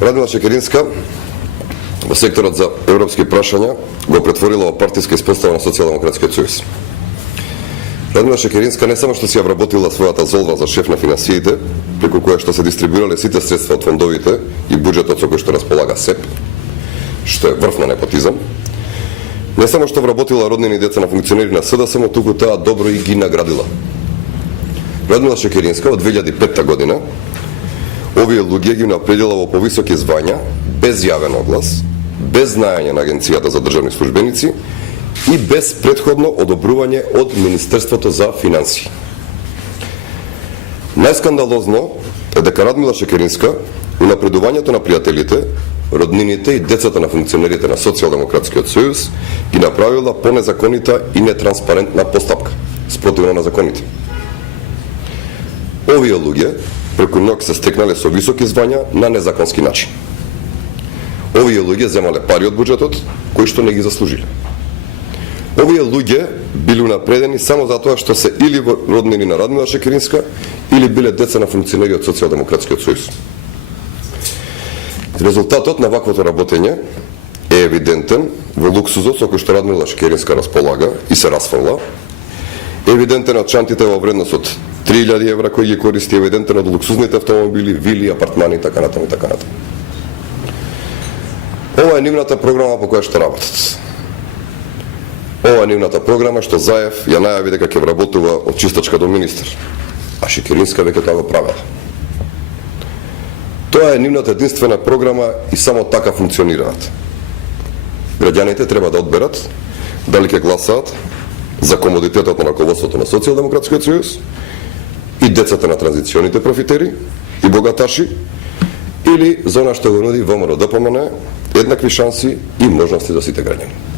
Радмила Шекеринска во секторот за европски прашања го претворила во партиска испостава на Социјалдемократскиот сојуз. Радмила Шекеринска не само што си ја вработила својата золва за шеф на финансиите, преку која што се дистрибуирале сите средства од фондовите и буџетот со кој што располага СЕП, што е врв на непотизам, не само што вработила роднини деца на функционери на СДСМ, туку таа добро и ги наградила. Радмила Шекеринска од 2005 година овие луѓе ги напредила во повисоки звања, без јавен оглас, без знаење на Агенцијата за државни службеници и без претходно одобрување од Министерството за финансии. Најскандалозно е дека Радмила Шекеринска и напредувањето на пријателите, роднините и децата на функционерите на Социјалдемократскиот сојуз ги направила понезаконита и нетранспарентна постапка, спротивно на законите. Овие луѓе преку ноќ се стекнале со високи звања на незаконски начин. Овие луѓе земале пари од буџетот, кои што не ги заслужиле. Овие луѓе биле унапредени само затоа што се или роднини на Радмила Шекеринска, или биле деца на функционери од Социјалдемократскиот сојуз. Резултатот на ваквото работење е евидентен во луксузот со кој што Радмила Шекеринска располага и се расфрла, евидентен од чантите во вредност од 3000 евра кои ги користи, евидентен од луксузните автомобили, вили, апартмани и така натаму и така натаму. Ова е нивната програма по која што работат. Ова е нивната програма што Заев ја најави дека ќе вработува од чистачка до министер, а Шекеринска веќе тоа го правела. Тоа е нивната единствена програма и само така функционираат. Граѓаните треба да одберат дали ќе гласаат за комодитетот на раководството на Социјалдемократскиот сојуз и децата на транзиционите профитери и богаташи, или за она што го нуди ВМРО ДПМН еднакви шанси и можности за сите граѓани.